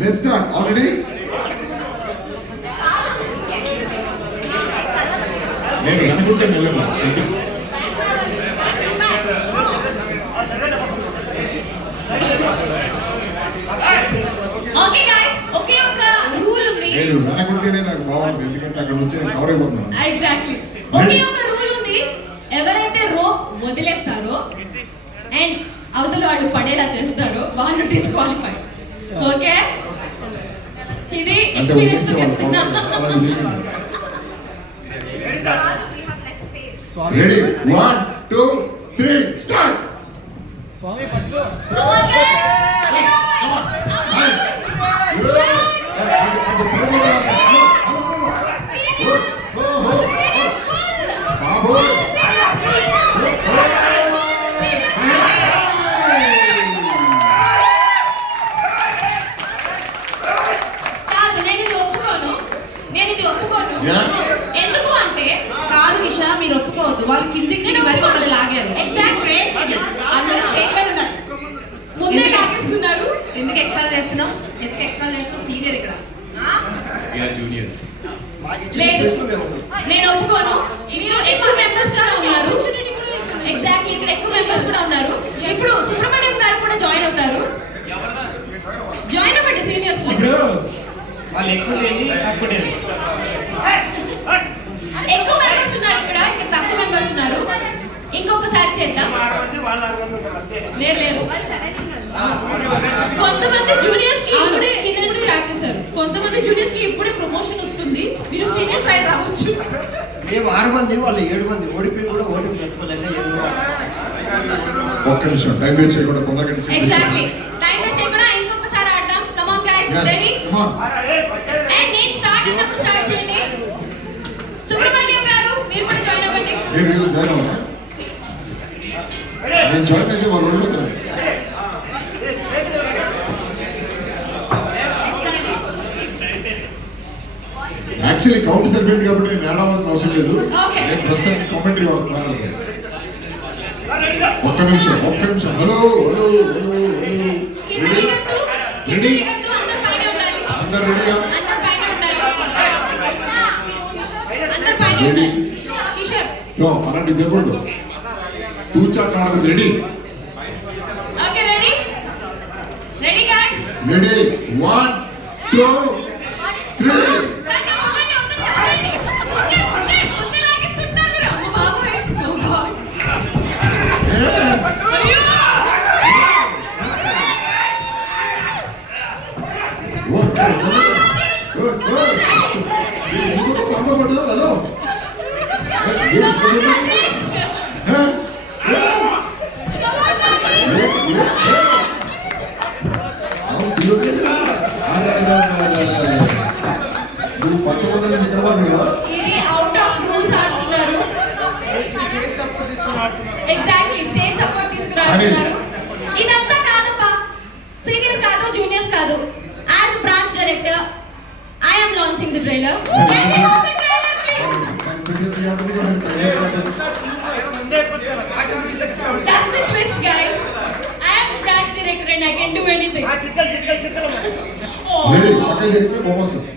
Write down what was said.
Let's start. Already? నేను అనుకుంటే వెళ్ళమ్మా. ఓకే గైస్, ఒకే ఒక రూల్ ఉంది. నేను అనుకుంటేనే నాకు బాగుంటుంది, ఎందుకంటే అక్కడ నుంచి నేను కవర్ అయిపోతున్నాను. ఎగ్జాక్ట్లీ. ఒకే ఒక రూల్ ఉంది. ఎవరైతే రోప్ వదిలేస్తారో అండ్ అవతల వాళ్ళు పడేలా చేస్తారో వాళ్ళు డిస్క్వాలిఫై. ఓకే, ఇది ఎక్స్పీరియన్స్ చెప్తున్నా. Ready 1 2 3 start. స్వామి పట్టుకో. ఎందుకు అంటే కాదు నిషా, మీరు ఒప్పుకోవద్దు. వాళ్ళు కిందికి మరి మమ్మల్ని లాగారు. ఎగ్జాక్ట్లీ. అందరూ స్టేజ్ మీద ఉన్నారు. ముందే లాగేసుకున్నారు. ఎందుకు ఎక్స్ట్రా చేస్తున్నావు? ఎందుకు ఎక్స్ట్రా చేస్తున్నావు? సీనియర్ ఇక్కడ. జూనియర్స్ లేదు, నేను ఒప్పుకోను. మీరు ఎక్కువ మెంబర్స్ కూడా ఉన్నారు. ఎగ్జాక్ట్లీ, ఇక్కడ ఎక్కువ మెంబర్స్ కూడా ఉన్నారు. ఇప్పుడు సుబ్రహ్మణ్యం గారు కూడా జాయిన్ అవుతారు. జాయిన్ అవ్వండి సీనియర్స్. వాళ్ళు ఎక్కువ లేని తక్కువ లేని ఎక్కువ మెంబర్స్ ఉన్నారు ఇక్కడ తక్కువ మెంబర్స్ ఉన్నారు. ఇంకొకసారి చేద్దాం. లేరు లేరు, కొంతమంది జూనియర్స్ కి ఇప్పుడే కింద నుంచి స్టార్ట్ చేశారు. కొంతమంది జూనియర్స్ కి ఇప్పుడే ప్రమోషన్ వస్తుంది. మీరు సీనియర్ సైడ్ రావచ్చు. మేము 6 మంది, వాళ్ళు 7 మంది. ఓడిపోయి కూడా ఓటింగ్ పెట్టుకోలేక ఒక్క నిమిషం టైం వేస్ట్ చేయకుండా తొందరగా ఎగ్జాక్ట్లీ, టైం వేస్ట్ చేయకుండా ఇంకొకసారి ఆడదాం. Come on guys, ready? And నేను స్టార్ట్ అన్నప్పుడు స్టార్ట్ చేయండి. సుబ్రహ్మణ్యం గారు మీరు కూడా జాయిన్ అవ్వండి. నేను జాయిన్ అవ్వనా? నేను జాయిన్ అయితే వాళ్ళు ఓడిపోతారు. యాక్చువల్లీ కౌంట్ సరిపోయింది కాబట్టి నేను యాడ్ అవ్వాల్సిన అవసరం లేదు. Okay. నేను ప్రస్తుతానికి కామెంటరీ వాడుతున్నాను. ఒక్క నిమిషం. Hello hello hello hello. కింద దిగొద్దు, కింద దిగొద్దు. అందరూ పైన ఉండాలి. అందరు రెడీగా? అందరూ పైన ఉండాలి. అందరూ పైన రెడీ? ఉండాలి. కిషోర్, అలాంటి దిగకూడదు. తూచా కాదు. Ready? Okay ready? Ready guys? Ready 1 2 3. ఇది అవుట్ ఆఫ్ రూల్స్ ఆడుతున్నారు. ఎగ్జాక్ట్లీ, స్టేజ్ సపోర్ట్ తీసుకురాడుతున్నారు. ఇదంతా కాదబ్బా, సీనియర్స్ కాదు, జూనియర్స్ కాదు. As branch director I am launching the trailer. That's the twist, guys. I am the branch director and I can do anything. Ready? పక్కన జరిగితే బొమ్మొస్తుంది.